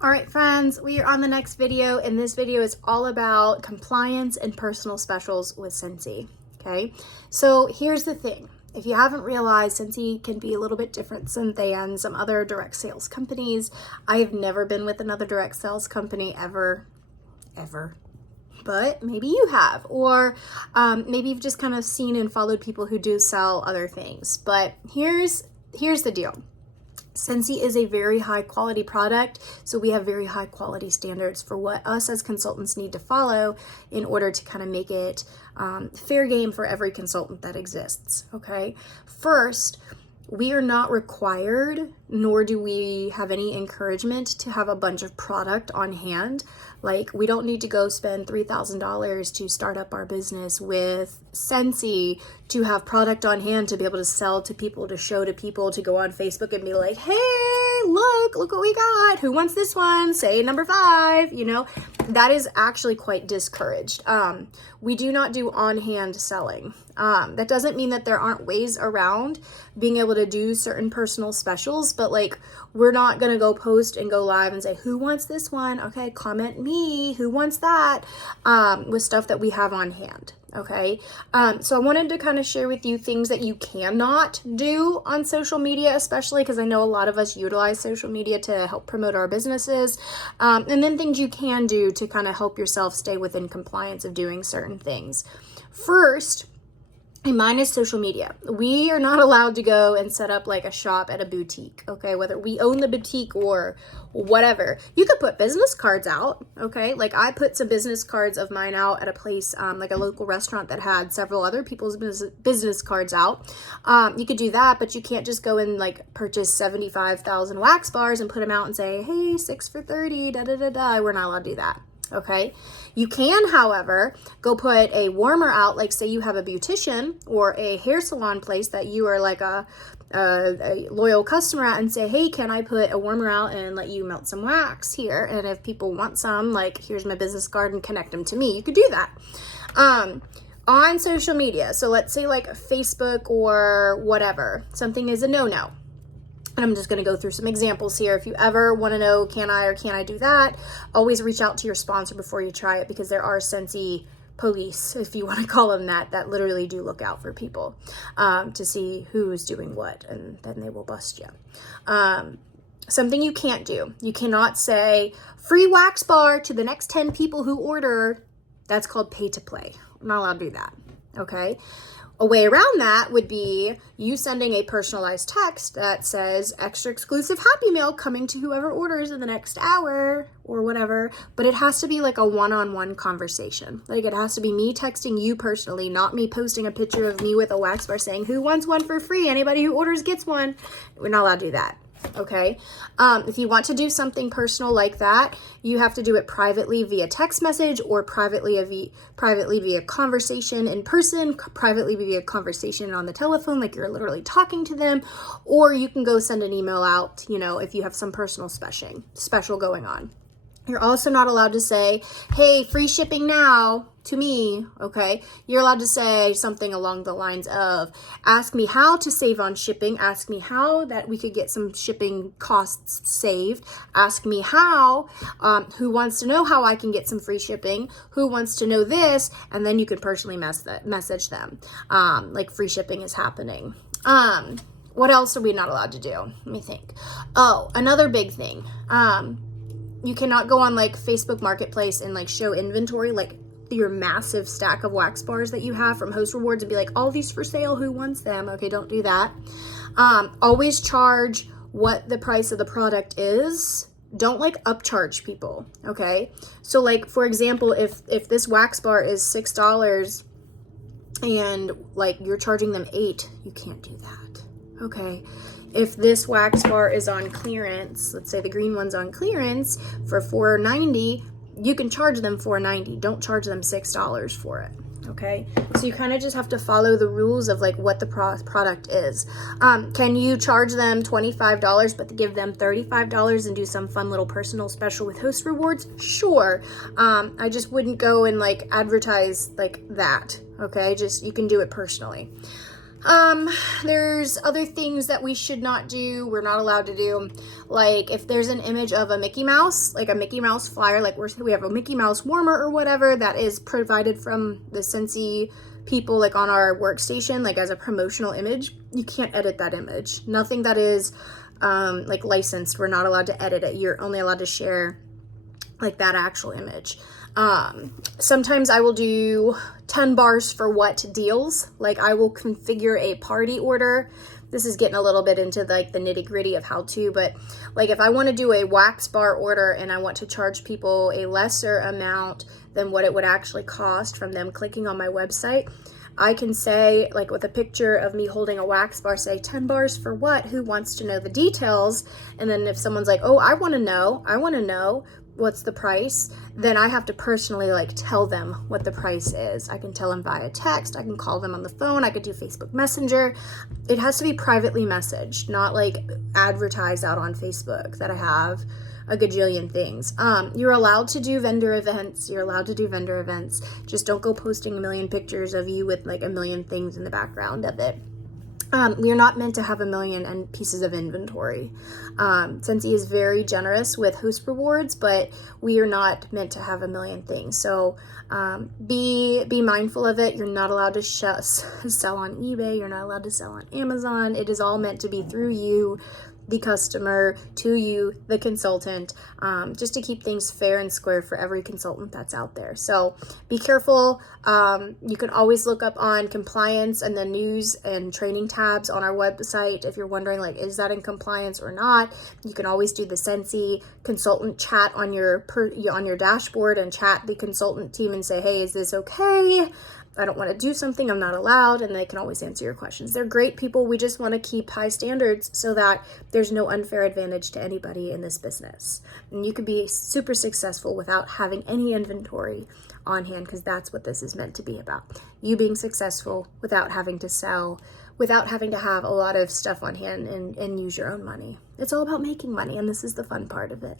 All right, friends, we are on the next video, and this video is all about compliance and personal specials with Scentsy. Okay, so here's the thing. If you haven't realized, Scentsy can be a little bit different than some other direct sales companies. I have never been with another direct sales company ever. But maybe you have, or maybe you've just kind of seen and followed people who do sell other things. But here's the deal. Scentsy is a very high quality product, so we have very high quality standards for what us as consultants need to follow in order to kind of make it fair game for every consultant that exists, okay? First, we are not required, nor do we have any encouragement to have a bunch of product on hand. Like, we don't need to go spend $3,000 to start up our business with Scentsy to have product on hand to be able to sell to people, to show to people, to go on Facebook and be like, hey, look what we got. Who wants this one? Say number 5, you know? That is actually quite discouraged. We do not do on-hand selling. That doesn't mean that there aren't ways around being able to do certain personal specials, but like, we're not going to go post and go live and say, who wants this one? Okay, comment me. Who wants that? With stuff that we have on hand. Okay. So I wanted to kind of share with you things that you cannot do on social media, especially because I know a lot of us utilize social media to help promote our businesses. And then things you can do to kind of help yourself stay within compliance of doing certain things. First, and mine is social media. We are not allowed to go and set up like a shop at a boutique, okay? Whether we own the boutique or whatever. You could put business cards out, okay? Like, I put some business cards of mine out at a place, like a local restaurant that had several other people's business cards out. You could do that, but you can't just go and like purchase 75,000 wax bars and put them out and say, hey, 6 for 30, da-da-da-da. We're not allowed to do that. Okay. You can, however, go put a warmer out, like say you have a beautician or a hair salon place that you are like a loyal customer at, and say, hey, can I put a warmer out and let you melt some wax here? And if people want some, like, here's my business card and connect them to me. You could do that. On social media. So let's say like Facebook or whatever, something is a no-no. And I'm just going to go through some examples here. If you ever want to know, can I or can't I do that? Always reach out to your sponsor before you try it, because there are Scentsy police, if you want to call them that literally do look out for people to see who's doing what, and then they will bust you. Something you can't do. You cannot say free wax bar to the next 10 people who order. That's called pay to play. I'm not allowed to do that. Okay. A way around that would be you sending a personalized text that says extra exclusive Happy Meal coming to whoever orders in the next hour or whatever, but it has to be like a one-on-one conversation. Like, it has to be me texting you personally, not me posting a picture of me with a wax bar saying, who wants one for free? Anybody who orders gets one. We're not allowed to do that. Okay. If you want to do something personal like that, you have to do it privately via text message, or privately via conversation in person, privately via conversation on the telephone, like you're literally talking to them, or you can go send an email out, you know, if you have some personal special going on. You're also not allowed to say, hey, free shipping now to me, okay? You're allowed to say something along the lines of, ask me how to save on shipping, ask me how that we could get some shipping costs saved, ask me how, who wants to know how I can get some free shipping, who wants to know this, and then you can personally message them, like free shipping is happening. What else are we not allowed to do? Let me think. Oh, another big thing. You cannot go on like Facebook Marketplace and like show inventory, like your massive stack of wax bars that you have from Host Rewards, and be like, all these for sale, who wants them? Okay, don't do that. Always charge what the price of the product is. Don't like upcharge people, okay? So like, for example, if this wax bar is $6 and like you're charging them $8, you can't do that, okay? If this wax bar is on clearance, let's say the green one's on clearance for $4.90, you can charge them $4.90. Don't charge them $6 for it. Okay. So you kind of just have to follow the rules of like what the product is. Can you charge them $25 but give them $35 and do some fun little personal special with Host Rewards? Sure. I just wouldn't go and like advertise like that. Okay. Just, you can do it personally. There's other things that we should not do, we're not allowed to do. Like if there's an image of a Mickey Mouse, like a Mickey Mouse flyer, like we have a Mickey Mouse warmer or whatever that is provided from the Scentsy people, like on our workstation, like as a promotional image, you can't edit that image. Nothing that is like licensed, we're not allowed to edit it. You're only allowed to share like that actual image. Sometimes I will do 10 bars for what deals. Like I will configure a party order. This is getting a little bit into like the nitty gritty of how to, but like if I want to do a wax bar order and I want to charge people a lesser amount than what it would actually cost from them clicking on my website, I can say, like with a picture of me holding a wax bar, say 10 bars for what? Who wants to know the details? And then if someone's like, oh, I want to know what's the price, then I have to personally like tell them what the price is. I can tell them via text, I can call them on the phone, I could do Facebook Messenger. It has to be privately messaged, not like advertised out on Facebook that I have a gajillion things. You're allowed to do vendor events. Just don't go posting a million pictures of you with like a million things in the background of it. We are not meant to have a million pieces of inventory. Scentsy is very generous with host rewards, but we are not meant to have a million things. So be mindful of it. You're not allowed to sell on eBay. You're not allowed to sell on Amazon. It is all meant to be through you, the customer, to you, the consultant, just to keep things fair and square for every consultant that's out there. So be careful. You can always look up on compliance and the news and training tabs on our website. If you're wondering, like, is that in compliance or not? You can always do the Scentsy consultant chat on your dashboard and chat the consultant team and say, hey, is this okay? I don't want to do something, I'm not allowed, and they can always answer your questions. They're great people. We just want to keep high standards so that there's no unfair advantage to anybody in this business. And you can be super successful without having any inventory on hand, because that's what this is meant to be about. You being successful without having to sell, without having to have a lot of stuff on hand and use your own money. It's all about making money, and this is the fun part of it.